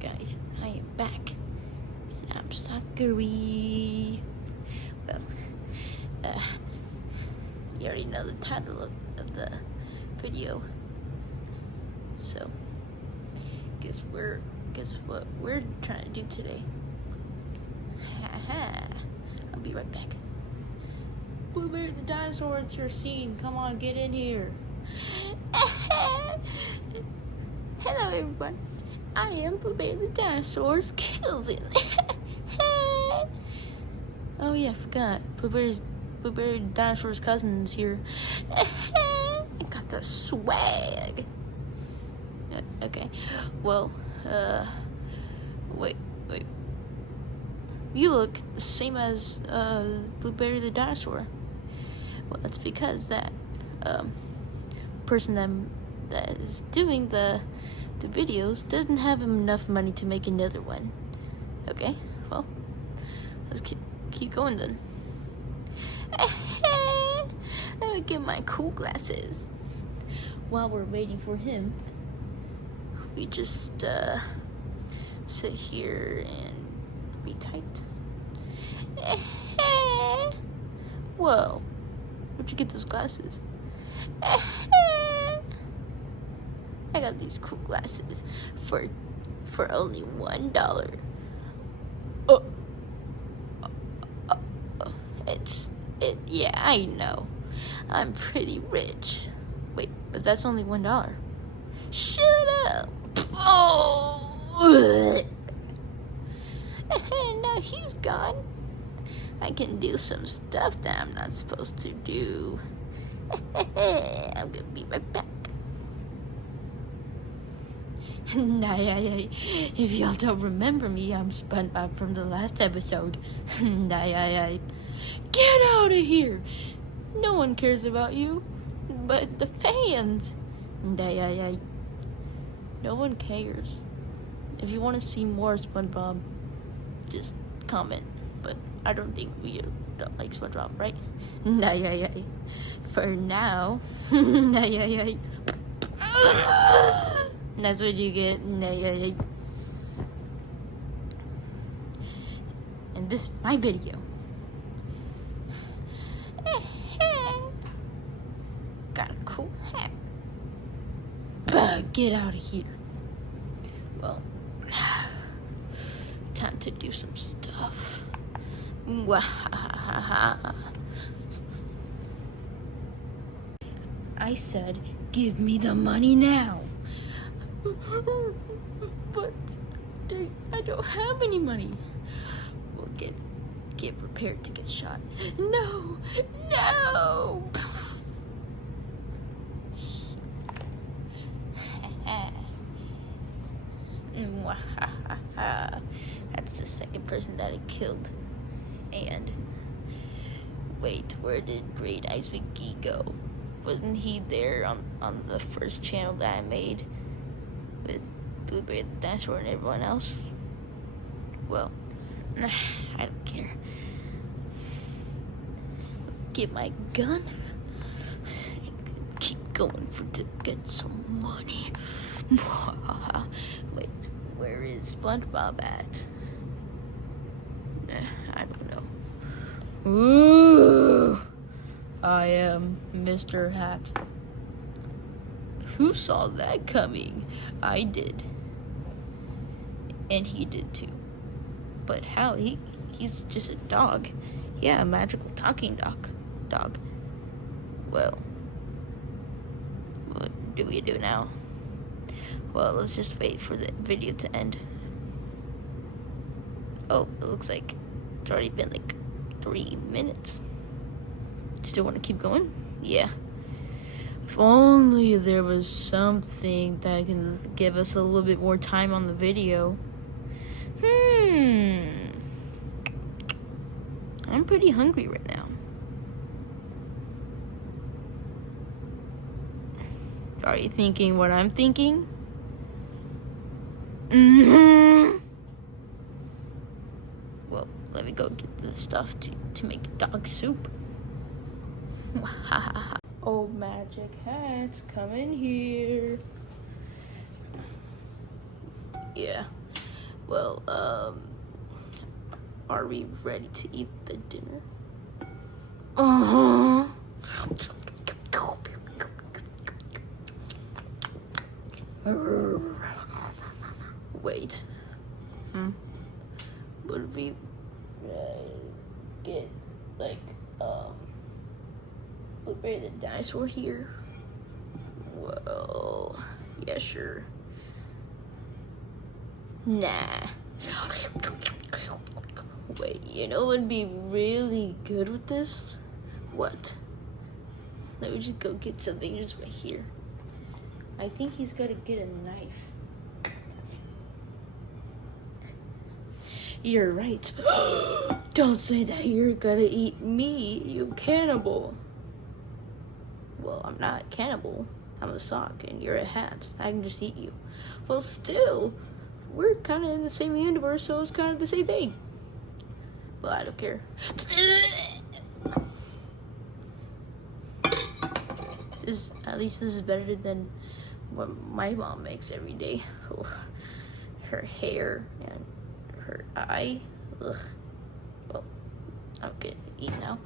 guys, I am back. And I'm Sakuri. Well, you already know the title of the video. So, guess what we're trying to do today? Haha. I'll be right back. Blueberry the dinosaur, it's your scene. Come on, get in here. Hello, everyone. I am Blueberry the dinosaur's cousin. Oh yeah, I forgot. Blueberry the dinosaur's cousin's here. I got the swag. Okay. Well, wait. You look the same as Blueberry the dinosaur. Well, that's because that person that is doing the videos doesn't have enough money to make another one. Okay, well, let's keep going then. Let me get my cool glasses. While we're waiting for him, we just sit here and be tight. Whoa, where'd you get those glasses? I got these cool glasses for only $1. Yeah, I know. I'm pretty rich. Wait, but that's only $1. Shut up. Oh. Now he's gone. I can do some stuff that I'm not supposed to do. I'm gonna be right back. If y'all don't remember me, I'm SpongeBob from the last episode. Get out of here! No one cares about you, but the fans. No one cares. If you want to see more SpongeBob, just comment. But I don't think we don't like SpongeBob, right? For now. That's what you get. And this is my video. Got a cool hat. Get out of here. Well, time to do some stuff. I said, give me the money now. But I don't have any money. Well, get prepared to get shot. No. That's the second person that I killed. And wait, where did Great Ice Vicky go? Wasn't he there on the first channel that I made with Blueberry the dinosaur and everyone else? Well, I don't care. Get my gun. Keep going to get some money. Wait, where is SpongeBob at? I don't know. Ooh, I am Mr. Hat. Who saw that coming? I did. And he did too. But how? He's just a dog. Yeah, a magical talking dog. Well, what do we do now? Well, let's just wait for the video to end. Oh, it looks like it's already been like 3 minutes. Still want to keep going? Yeah. If only there was something that can give us a little bit more time on the video. I'm pretty hungry right now. Are you thinking what I'm thinking? Well, let me go get the stuff to make dog soup. Oh, magic hat, come in here. Yeah, Well, are we ready to eat the dinner? Uh-huh. Wait. Would we get like Blueberry the dinosaur here? Well, yeah, sure. Nah. Wait, you know what would be really good with this? What? Let me just go get something just right here. I think he's gotta get a knife. You're right. Don't say that you're gonna eat me, you cannibal. Well, I'm not a cannibal. I'm a sock and you're a hat. I can just eat you. Well, still, we're kind of in the same universe, so it's kind of the same thing. Well, I don't care. At least this is better than what my mom makes every day. Ugh. Her hair and her eye. Ugh. Well, I'm gonna eat now.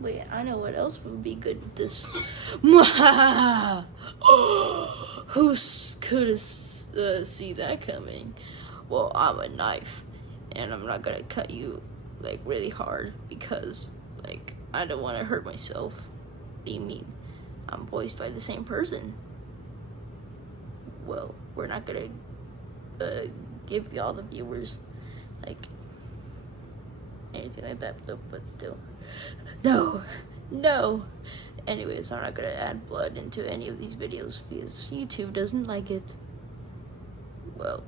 Wait, I know what else would be good with this. Who could have see that coming? Well, I'm a knife, and I'm not gonna cut you like really hard because like I don't want to hurt myself. What do you mean? I'm voiced by the same person. Well, we're not gonna give you all the viewers like anything like that, though, but still. No. Anyways, I'm not gonna add blood into any of these videos because YouTube doesn't like it. Well,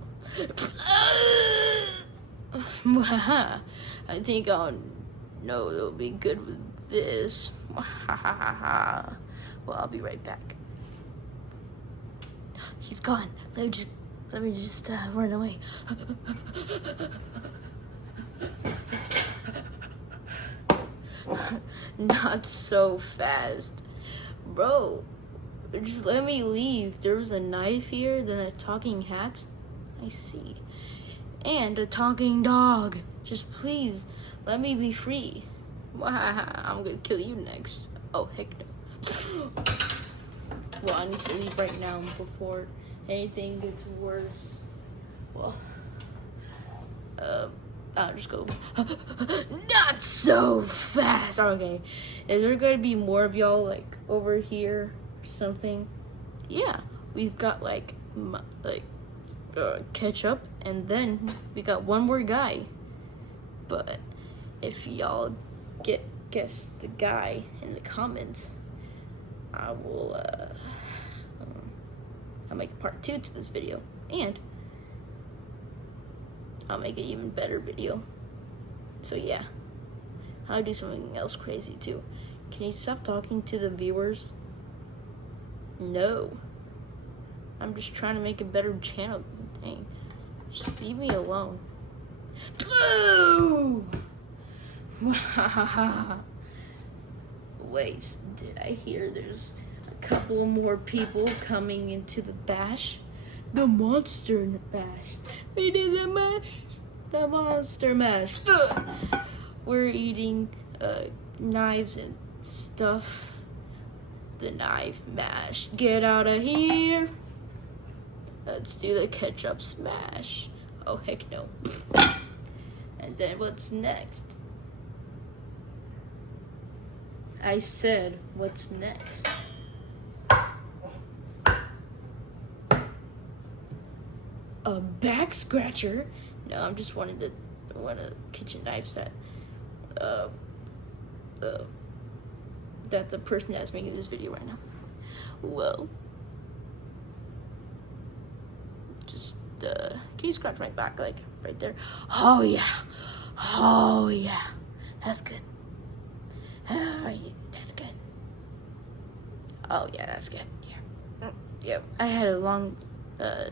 I think I'll know it'll be good with this. Well, I'll be right back. He's gone. Let me just run away. Not so fast, bro. Just let me leave. There was a knife here, then a talking hat. I see. And a talking dog. Just please let me be free. I'm gonna kill you next. Oh, heck no. Well, I need to leave right now before anything gets worse. Well, I'll just go. Not so fast. Okay, is there gonna be more of y'all like over here or something? Yeah, we've got like ketchup, and then we got one more guy. But if y'all guess the guy in the comments, I will I'll make part 2 to this video, and I'll make an even better video. So yeah, I'll do something else crazy too. Can you stop talking to the viewers? No, I'm just trying to make a better channel. Dang, just leave me alone. Blue! Wait, did I hear there's a couple more people coming into the bash? The monster bash. We did the mash. The monster mash. We're eating knives and stuff. The knife mash. Get out of here. Let's do the ketchup smash. Oh, heck no. And then what's next? I said, what's next? A back scratcher? No, I'm just one of the kitchen knives that the person that's making this video right now. Well, just can you scratch my back like right there? Oh yeah, that's good. Oh yeah, that's good. Oh yeah, that's good. Yeah. Yep. I had a long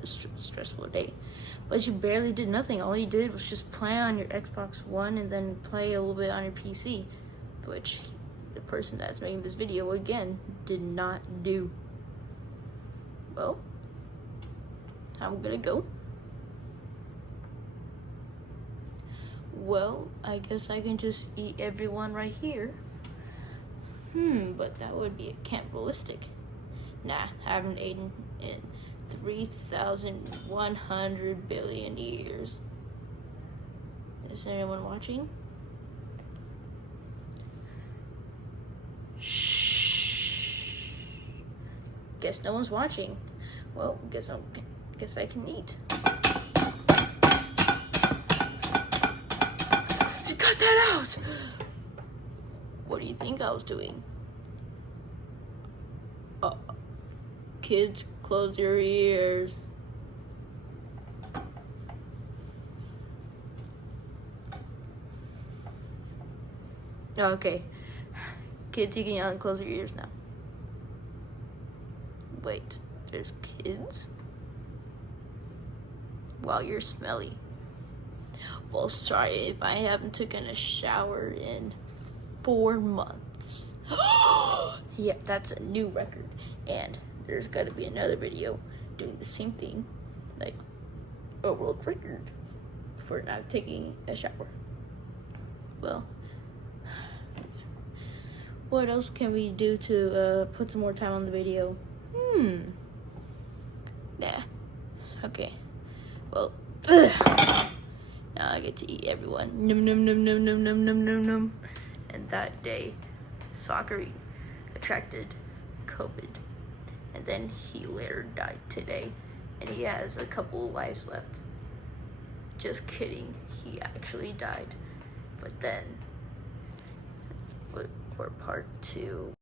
stressful day, but you barely did nothing. All you did was just play on your Xbox One and then play a little bit on your PC, which the person that's making this video again did not do. Well, I'm gonna go. Well, I guess I can just eat everyone right here. But that would be cannibalistic. Nah, I haven't eaten in 3,100 billion years. Is anyone watching? Shh. Guess no one's watching. Well, guess I can eat. Cut that out! What do you think I was doing? Kids, close your ears. Okay. Kids, you can close your ears now. Wait, there's kids? Wow, you're smelly. Well, sorry if I haven't taken a shower in 4 months. Yep, that's a new record. And there's got to be another video doing the same thing, like a world record for not taking a shower. Well, what else can we do to put some more time on the video? Nah. Okay. Well, now I get to eat everyone. Num num num num num num num num num. And that day, Sakari attracted COVID. And then he later died today. And he has a couple lives left. Just kidding. He actually died. But then, for part 2.